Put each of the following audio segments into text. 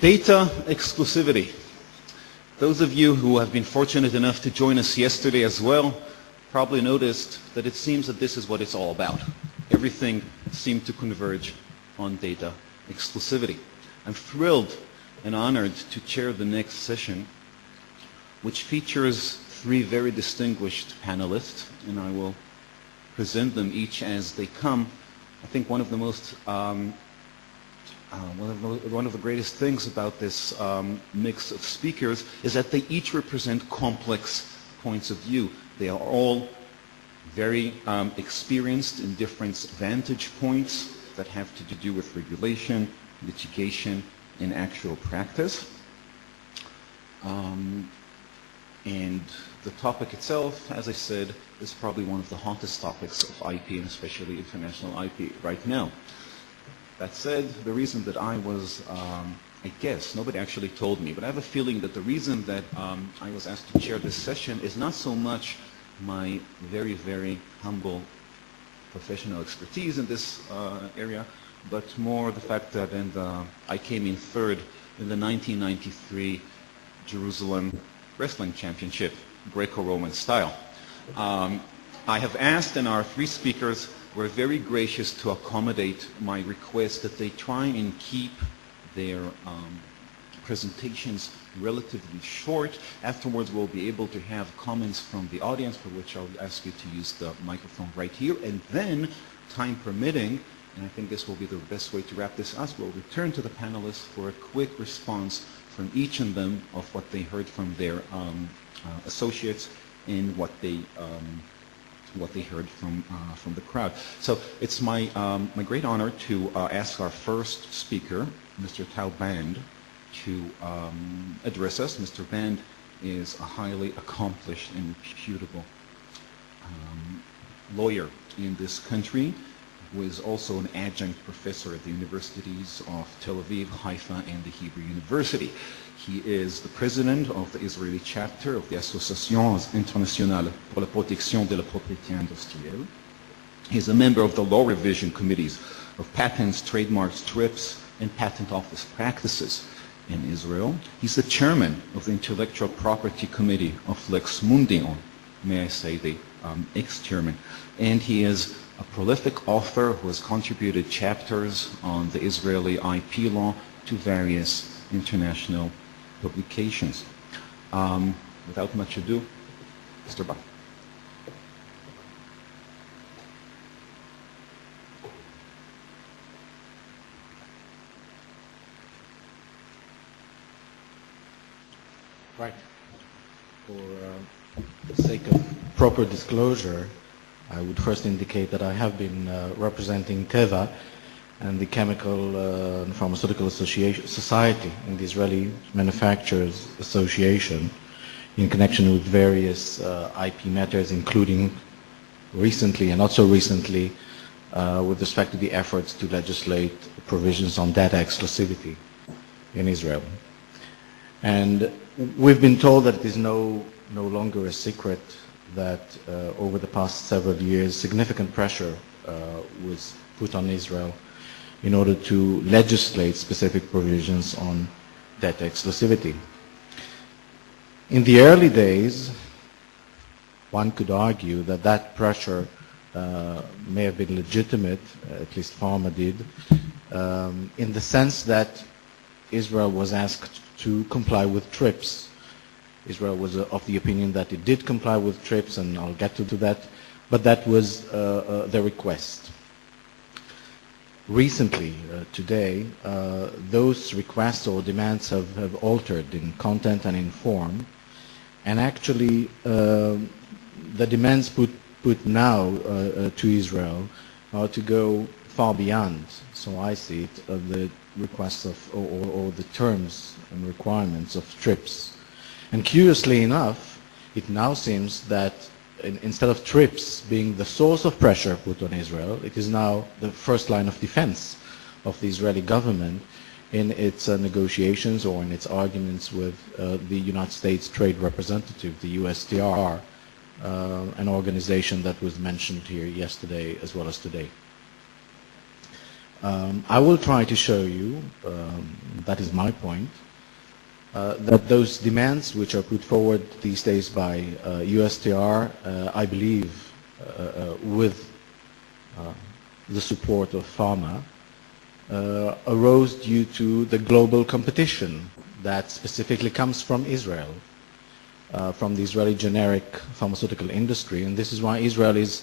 Data exclusivity. Those of you who have been fortunate enough to join us yesterday as well probably noticed that it seems that this is what it's all about. Everything seemed to converge on data exclusivity. I'm thrilled and honored to chair the next session, which features three very distinguished panelists, and I will present them each as they come. I think one of the most one of the greatest things about this mix of speakers is that they each represent complex points of view. They are all very experienced in different vantage points that have to do with regulation, litigation, and actual practice. And the topic itself, as I said, is probably one of the hottest topics of IP, and especially international IP right now. That said, the reason that I was, I guess, nobody actually told me, but I have a feeling that the reason that I was asked to chair this session is not so much my very, very humble professional expertise in this area, but more the fact that I came in third in the 1993 Jerusalem Wrestling Championship, Greco-Roman style. I have asked, and our three speakers were very gracious to accommodate my request that they try and keep their presentations relatively short. Afterwards, we'll be able to have comments from the audience, for which I'll ask you to use the microphone right here. And then, time permitting, and I think this will be the best way to wrap this up, we'll return to the panelists for a quick response from each of them of what they heard from their associates and what they heard from the crowd. So it's my great honor to ask our first speaker, Mr. Tal Band, to address us. Mr. Band is a highly accomplished and reputable lawyer in this country, who is also an adjunct professor at the universities of Tel Aviv, Haifa, and the Hebrew University. He is the president of the Israeli chapter of the Association Internationale pour la Protection de la Propriété Industrielle. He is a member of the law revision committees of patents, trademarks, TRIPS, and patent office practices in Israel. He's the chairman of the Intellectual Property Committee of Lex Mundi, or may I say the ex-chairman. And he is a prolific author who has contributed chapters on the Israeli IP law to various international publications. Without much ado, Mr. Bach. Right. For the sake of proper disclosure, I would first indicate that I have been representing Teva and the Chemical and Pharmaceutical Society in the Israeli Manufacturers Association in connection with various IP matters, including recently and not so recently with respect to the efforts to legislate provisions on data exclusivity in Israel. And we've been told that it is no longer a secret that over the past several years significant pressure was put on Israel in order to legislate specific provisions on data exclusivity. In the early days, one could argue that that pressure may have been legitimate, at least Pharma did, in the sense that Israel was asked to comply with TRIPS. Israel was of the opinion that it did comply with TRIPS, and I'll get to that, but that was the request. Recently, today, those requests or demands have altered in content and in form, and actually the demands put now to Israel are to go far beyond, so I see it, the requests of or the terms and requirements of TRIPS. And curiously enough, it now seems that instead of TRIPS being the source of pressure put on Israel, it is now the first line of defense of the Israeli government in its negotiations or in its arguments with the United States Trade Representative, the USTR, an organization that was mentioned here yesterday as well as today. I will try to show you that is my point, that those demands which are put forward these days by USTR, I believe, with the support of pharma, arose due to the global competition that specifically comes from Israel, from the Israeli generic pharmaceutical industry, and this is why Israel is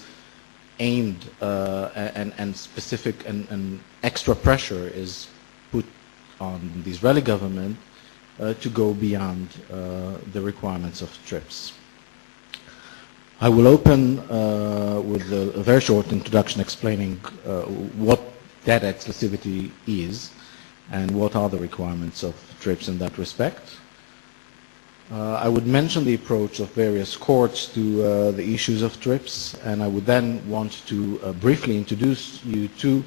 aimed and specific and extra pressure is put on the Israeli government to go beyond the requirements of TRIPS. I will open with a very short introduction explaining what data exclusivity is and what are the requirements of TRIPS in that respect. I would mention the approach of various courts to the issues of TRIPS, and I would then want to briefly introduce you to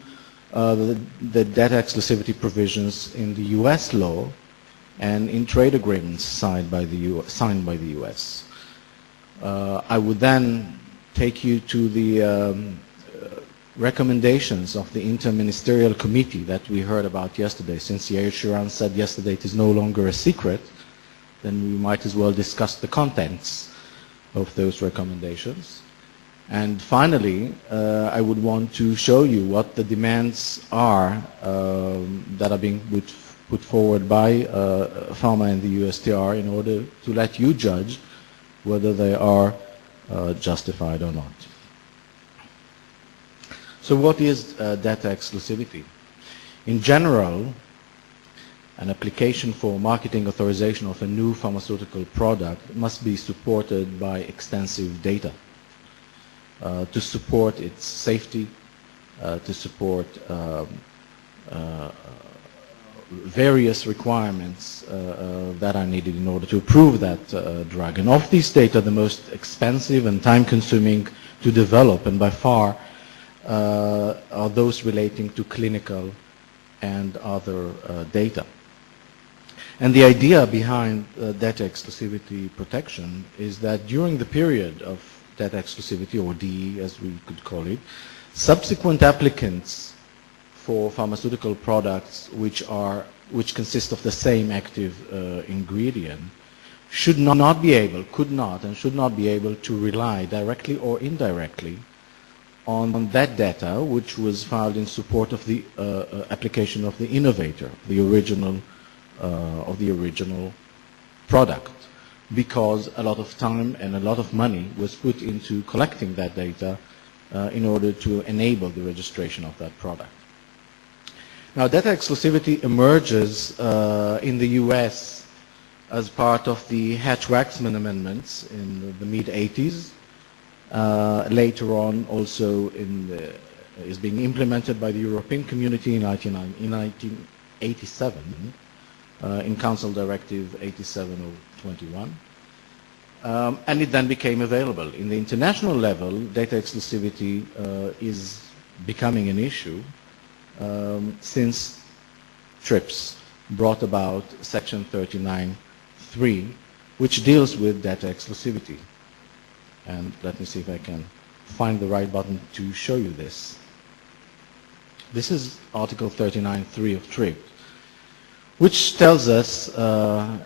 the data exclusivity provisions in the US law and in trade agreements signed by the US. I would then take you to the recommendations of the Interministerial Committee that we heard about yesterday. Since Yair Shiran said yesterday it is no longer a secret, then we might as well discuss the contents of those recommendations. And finally, I would want to show you what the demands are that are being put forward by pharma and the USTR in order to let you judge whether they are justified or not. So what is data exclusivity? In general, an application for marketing authorization of a new pharmaceutical product must be supported by extensive data to support its safety, to support various requirements that are needed in order to approve that drug. And of these data, the most expensive and time-consuming to develop, and by far, are those relating to clinical and other data. And the idea behind data exclusivity protection is that during the period of data exclusivity, or DE as we could call it, subsequent applicants for pharmaceutical products which consist of the same active ingredient should not be able, could not and should not be able to rely directly or indirectly on that data which was filed in support of the application of the innovator, the original product, because a lot of time and a lot of money was put into collecting that data in order to enable the registration of that product. Now, data exclusivity emerges in the US as part of the Hatch-Waxman amendments in the mid-80s. Later on, also is being implemented by the European Community in 1987 in Council Directive 87021. And it then became available. In the international level, data exclusivity is becoming an issue since TRIPS brought about Section 39.3, which deals with data exclusivity. And let me see if I can find the right button to show you this. This is Article 39.3 of TRIPS, which tells us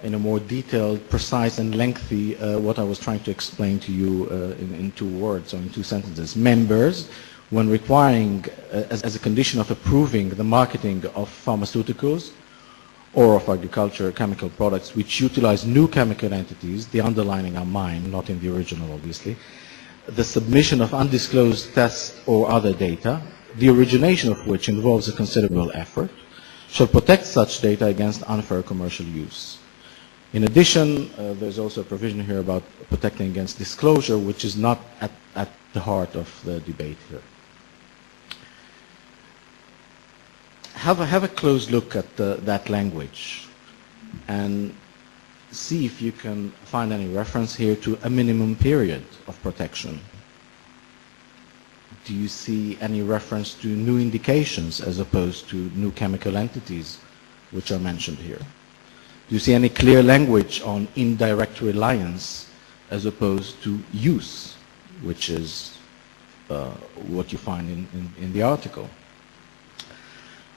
in a more detailed, precise, and lengthy what I was trying to explain to you in 2 words or in 2 sentences. Members, when requiring, as a condition of approving the marketing of pharmaceuticals or of agriculture chemical products which utilize new chemical entities, the underlining are mine, not in the original obviously, the submission of undisclosed tests or other data, the origination of which involves a considerable effort, shall protect such data against unfair commercial use. In addition, there's also a provision here about protecting against disclosure, which is not at the heart of the debate here. Have a close look at that language and see if you can find any reference here to a minimum period of protection. Do you see any reference to new indications as opposed to new chemical entities which are mentioned here? Do you see any clear language on indirect reliance as opposed to use, which is what you find in the article?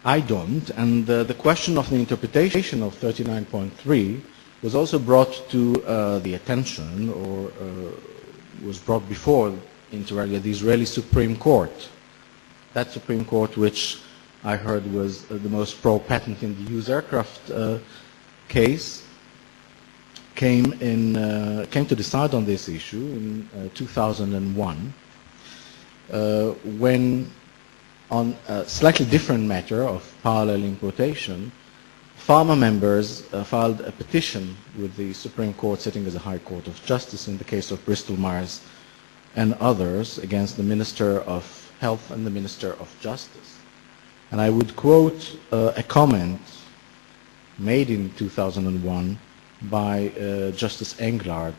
I don't, and the question of the interpretation of 39.3 was also brought to the attention, or was brought before, inter alia, the Israeli Supreme Court. That Supreme Court, which I heard was the most pro-patent in the used aircraft case, came to decide on this issue in 2001, when, on a slightly different matter of parallel importation, farmer members filed a petition with the Supreme Court sitting as a High Court of Justice in the case of Bristol Myers and others against the Minister of Health and the Minister of Justice. And I would quote a comment made in 2001 by Justice Englard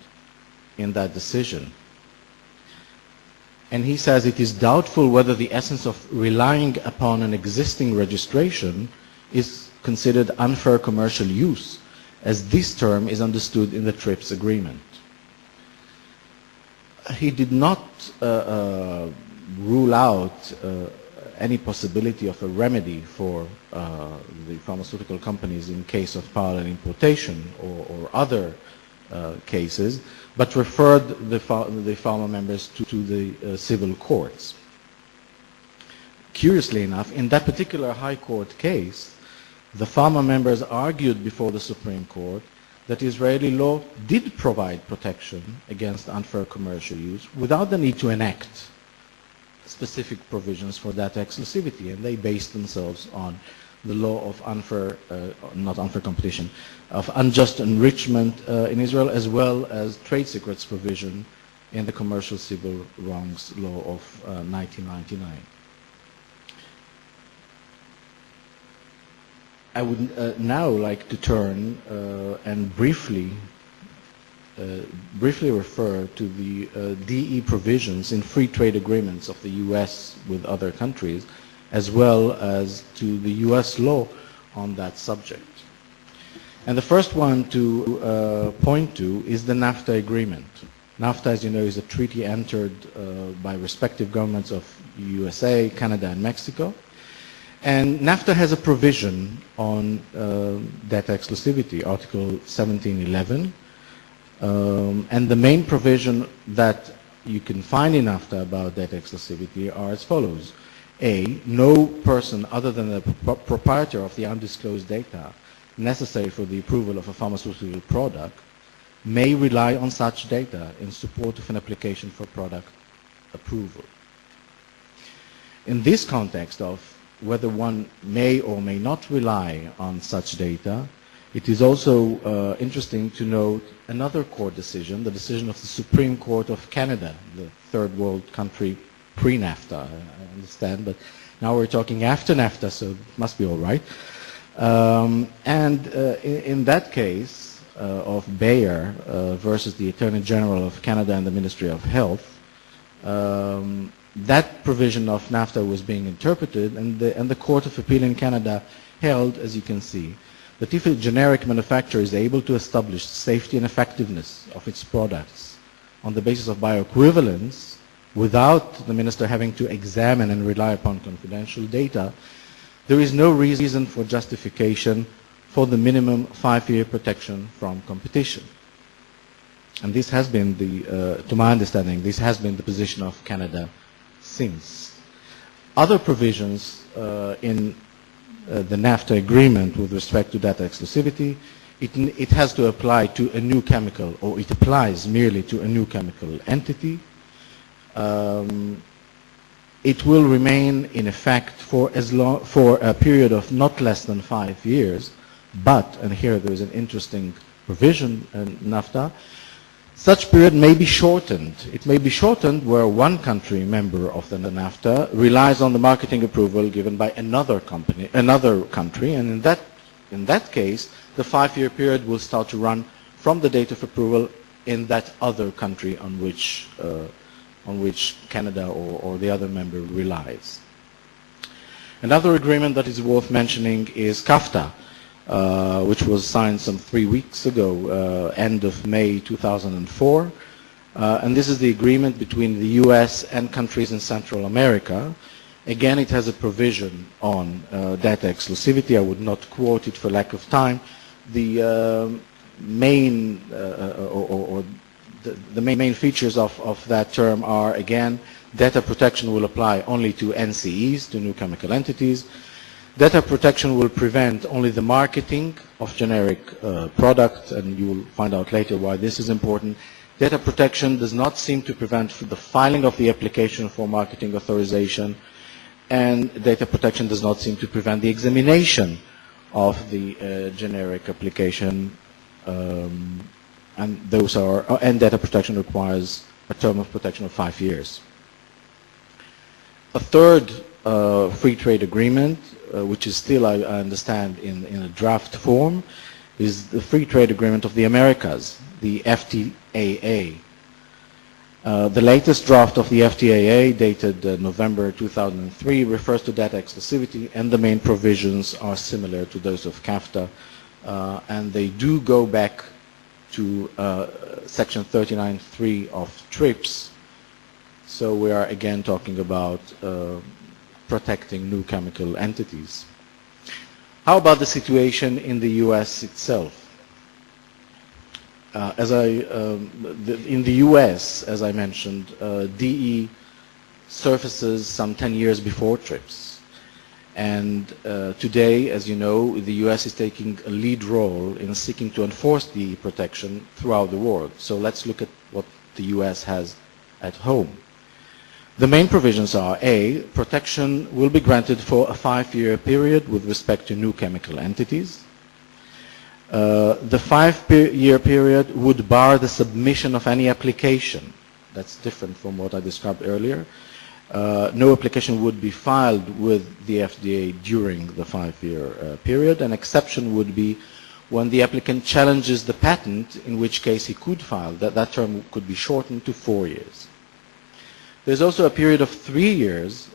in that decision. And he says, it is doubtful whether the essence of relying upon an existing registration is considered unfair commercial use, as this term is understood in the TRIPS agreement. He did not rule out any possibility of a remedy for the pharmaceutical companies in case of parallel importation or other cases, but referred the farmer members to the civil courts. Curiously enough, in that particular High Court case, the farmer members argued before the Supreme Court that Israeli law did provide protection against unfair commercial use without the need to enact specific provisions for that exclusivity, and they based themselves on the law of not unfair competition, of unjust enrichment in Israel, as well as trade secrets provision in the commercial civil wrongs law of 1999. I would now like to turn and briefly refer to the DE provisions in free trade agreements of the U.S. with other countries, as well as to the U.S. law on that subject. And the first one to point to is the NAFTA agreement. NAFTA, as you know, is a treaty entered by respective governments of USA, Canada, and Mexico. And NAFTA has a provision on data exclusivity, Article 1711. And the main provision that you can find in NAFTA about data exclusivity are as follows. A, no person other than the proprietor of the undisclosed data necessary for the approval of a pharmaceutical product may rely on such data in support of an application for product approval. In this context of whether one may or may not rely on such data, it is also interesting to note another court decision, the decision of the Supreme Court of Canada, the third world country pre-NAFTA, I understand, but now we're talking after NAFTA, so it must be all right. In that case of Bayer versus the Attorney General of Canada and the Ministry of Health, that provision of NAFTA was being interpreted, and the Court of Appeal in Canada held, as you can see, that if a generic manufacturer is able to establish safety and effectiveness of its products on the basis of bioequivalence, without the minister having to examine and rely upon confidential data, there is no reason for justification for the minimum 5-year protection from competition. And this has been to my understanding, this has been the position of Canada since. Other provisions in the NAFTA agreement with respect to data exclusivity, it has to apply to a new chemical, or it applies merely to a new chemical entity. It will remain in effect for a period of not less than 5 years, but, and here there is an interesting provision in NAFTA, such period may be shortened. It may be shortened where one country member of the NAFTA relies on the marketing approval given by another country, and in that case, the 5-year period will start to run from the date of approval in that other country on which Canada or the other member relies. Another agreement that is worth mentioning is CAFTA, which was signed some 3 weeks ago, end of May 2004. And this is the agreement between the US and countries in Central America, Again, it has a provision on data exclusivity. I would not quote it for lack of time. The main the main features of that term are, again, data protection will apply only to NCEs, to new chemical entities. Data protection will prevent only the marketing of generic products, and you will find out later why this is important. Data protection does not seem to prevent the filing of the application for marketing authorization, and data protection does not seem to prevent the examination of the generic application, and those are, and data protection requires a term of protection of 5 years. A third free trade agreement, which is still, I understand, in a draft form, is the free trade agreement of the Americas, the FTAA. The latest draft of the FTAA, dated November 2003, refers to data exclusivity, and the main provisions are similar to those of CAFTA, and they do go back to Section 39.3 of TRIPS. So we are again talking about protecting new chemical entities. How about the situation in the US itself? In the US, as I mentioned, DE surfaces some 10 years before TRIPS. And today, as you know, the US is taking a lead role in seeking to enforce DE protection throughout the world. So let's look at what the US has at home. The main provisions are: A, protection will be granted for a 5-year period with respect to new chemical entities. The 5-year period would bar the submission of any application. That's different from what I described earlier. No application would be filed with the FDA during the 5-year period. An exception would be when the applicant challenges the patent, in which case he could file. That term could be shortened to 4 years. There's also a period of 3 years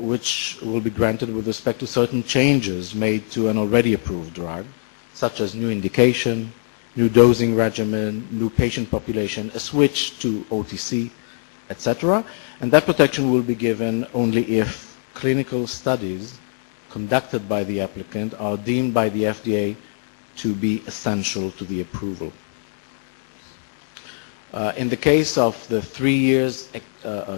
which will be granted with respect to certain changes made to an already approved drug, such as new indication, new dosing regimen, new patient population, a switch to OTC, etc. And that protection will be given only if clinical studies conducted by the applicant are deemed by the FDA to be essential to the approval. In the case of the 3 years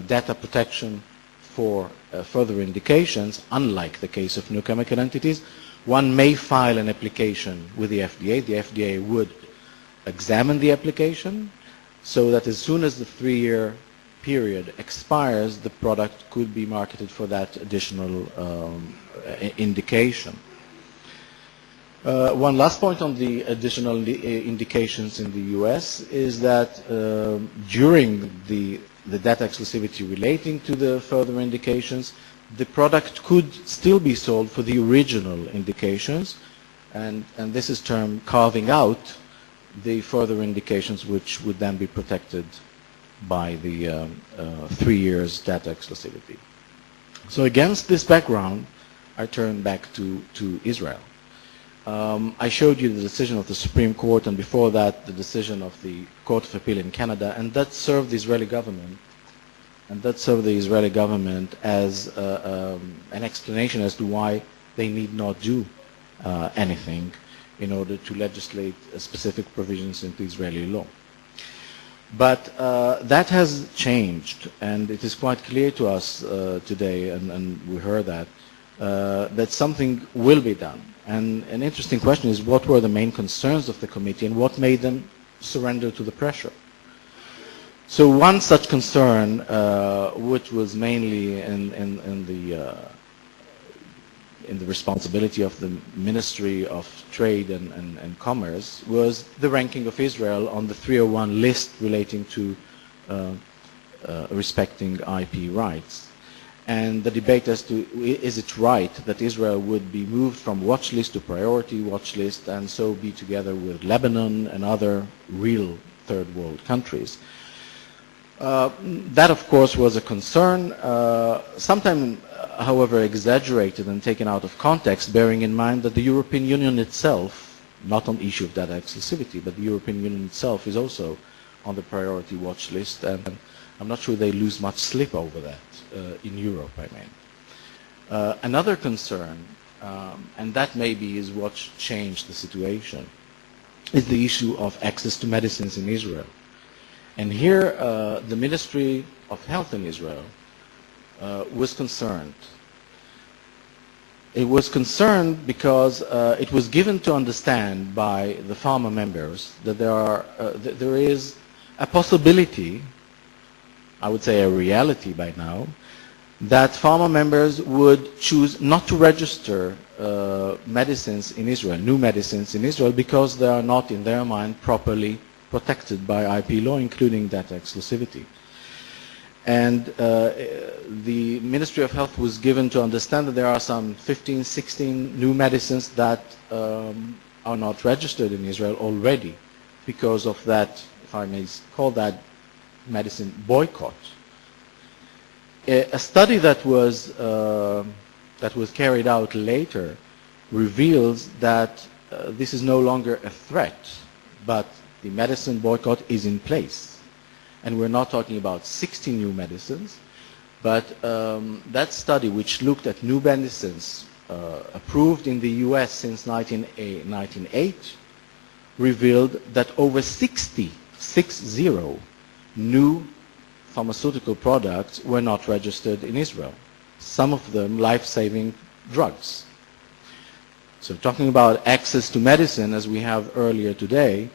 data protection for further indications, unlike the case of new chemical entities, one may file an application with the FDA. The FDA would examine the application so that as soon as the 3-year period expires, the product could be marketed for that additional indication. One last point on the additional indications in the US is that during the data exclusivity relating to the further indications, the product could still be sold for the original indications, and this is termed carving out the further indications, which would then be protected by the 3 years data exclusivity. So against this background, I turn back to Israel. I showed you the decision of the Supreme Court, and before that the decision of the Court of Appeal in Canada, and that served the Israeli government as an explanation as to why they need not do anything in order to legislate specific provisions into Israeli law. But that has changed, and it is quite clear to us today, and we heard that something will be done. And an interesting question is, what were the main concerns of the committee and what made them surrender to the pressure? So one such concern, which was mainly in the responsibility of the Ministry of Trade and Commerce, was the ranking of Israel on the 301 list relating to respecting IP rights. And the debate as to is it right that Israel would be moved from watch list to priority watch list and so be together with Lebanon and other real third world countries. That, of course, was a concern, sometimes, however, exaggerated and taken out of context, bearing in mind that the European Union itself, not on the issue of data exclusivity, but the European Union itself is also on the priority watch list, and I'm not sure they lose much sleep over that in Europe, I mean. Another concern, and that maybe is what changed the situation, is the issue of access to medicines in Israel. And here the Ministry of Health in Israel was concerned. It was concerned because it was given to understand by the farmer members that there is a possibility, I would say a reality by now, that farmer members would choose not to register medicines in Israel, new medicines in Israel, because they are not, in their mind, properly protected by IP law, including data exclusivity. And the Ministry of Health was given to understand that there are some 15, 16 new medicines that are not registered in Israel already because of that, if I may call that, medicine boycott. A study that was carried out later reveals that this is no longer a threat, but the medicine boycott is in place. And we're not talking about 60 new medicines, but that study, which looked at new medicines approved in the US since 1908, revealed that over 60 new pharmaceutical products were not registered in Israel, some of them life-saving drugs. So talking about access to medicine, as we have earlier today,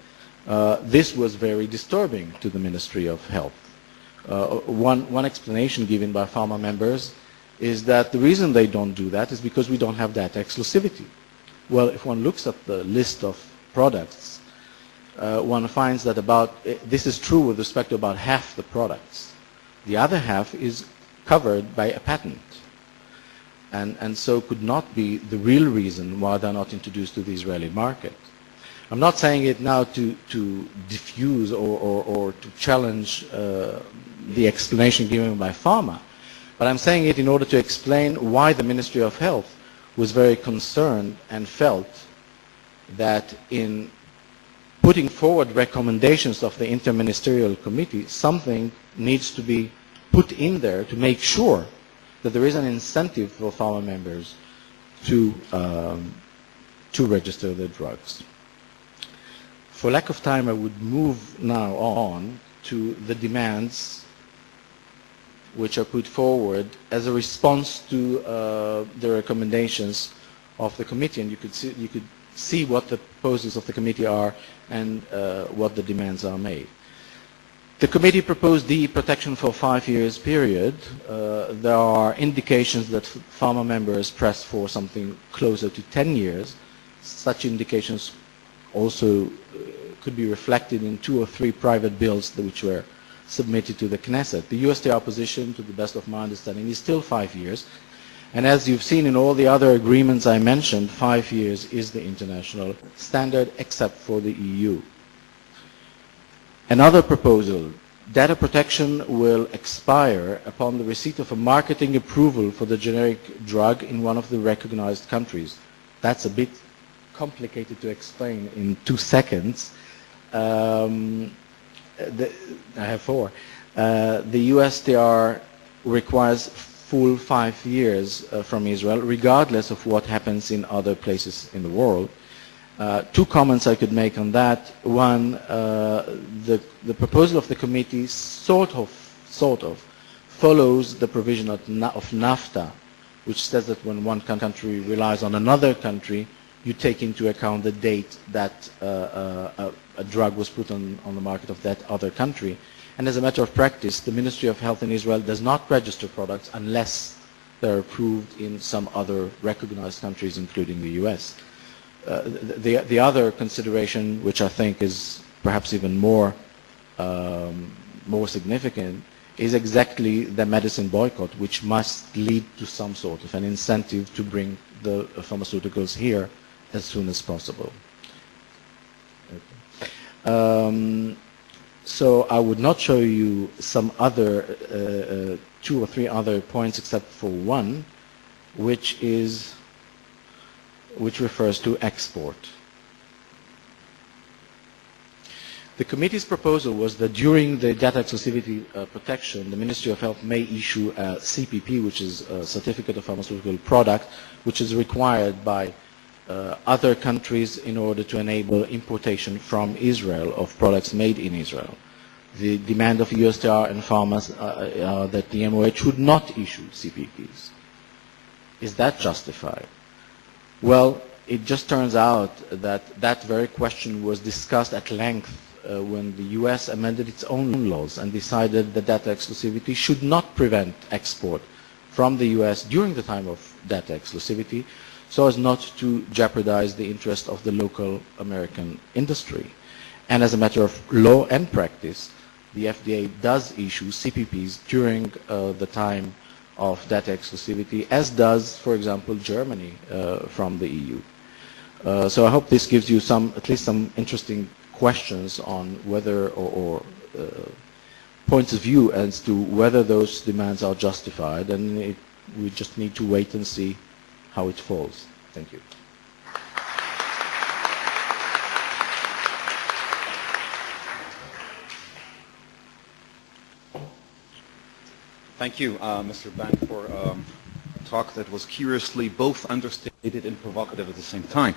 this was very disturbing to the Ministry of Health. One explanation given by pharma members is that the reason they don't do that is because we don't have data exclusivity. Well, if one looks at the list of products, one finds that this is true with respect to about half the products. The other half is covered by a patent, and so could not be the real reason why they're not introduced to the Israeli market. I'm not saying it now to diffuse or to challenge the explanation given by pharma, but I'm saying it in order to explain why the Ministry of Health was very concerned and felt that in putting forward recommendations of the Interministerial Committee, something needs to be put in there to make sure that there is an incentive for pharma members to register their drugs. For lack of time, I would move now on to the demands which are put forward as a response to the recommendations of the committee, and you could see what the proposals of the committee are and what the demands are made. The committee proposed DE protection for a 5 years period. There are indications that pharma members pressed for something closer to 10 years. Such indications also could be reflected in 2 or 3 private bills which were submitted to the Knesset. The USTR position, to the best of my understanding, is still 5 years. And as you've seen in all the other agreements I mentioned, 5 years is the international standard, except for the EU. Another proposal, data protection will expire upon the receipt of a marketing approval for the generic drug in one of the recognized countries. That's a bit complicated to explain in 2 seconds. I have 4. The USTR requires full 5 years from Israel, regardless of what happens in other places in the world. 2 comments I could make on that. One, the proposal of the committee sort of follows the provision of NAFTA, which says that when one country relies on another country, you take into account the date that a drug was put on the market of that other country. And as a matter of practice, the Ministry of Health in Israel does not register products unless they're approved in some other recognized countries, including the US. The other consideration, which I think is perhaps even more significant, is exactly the medicine boycott, which must lead to some sort of an incentive to bring the pharmaceuticals here as soon as possible. Okay. So I would not show you some other 2 or 3 other points except for one, which refers to export. The committee's proposal was that during the data exclusivity protection, the Ministry of Health may issue a CPP, which is a Certificate of Pharmaceutical Product, which is required by other countries in order to enable importation from Israel of products made in Israel. The demand of USTR and pharmas that the MOH should not issue CPPs. Is that justified? Well, it just turns out that that very question was discussed at length when the US amended its own laws and decided that data exclusivity should not prevent export from the US during the time of data exclusivity, so as not to jeopardize the interest of the local American industry. And as a matter of law and practice, the FDA does issue CPPs during the time of data exclusivity, as does, for example, Germany from the EU. So I hope this gives you at least some interesting questions on whether, or points of view as to whether those demands are justified, and we just need to wait and see how it falls. Thank you. Thank you, Mr. Band, for a talk that was curiously both understated and provocative at the same time.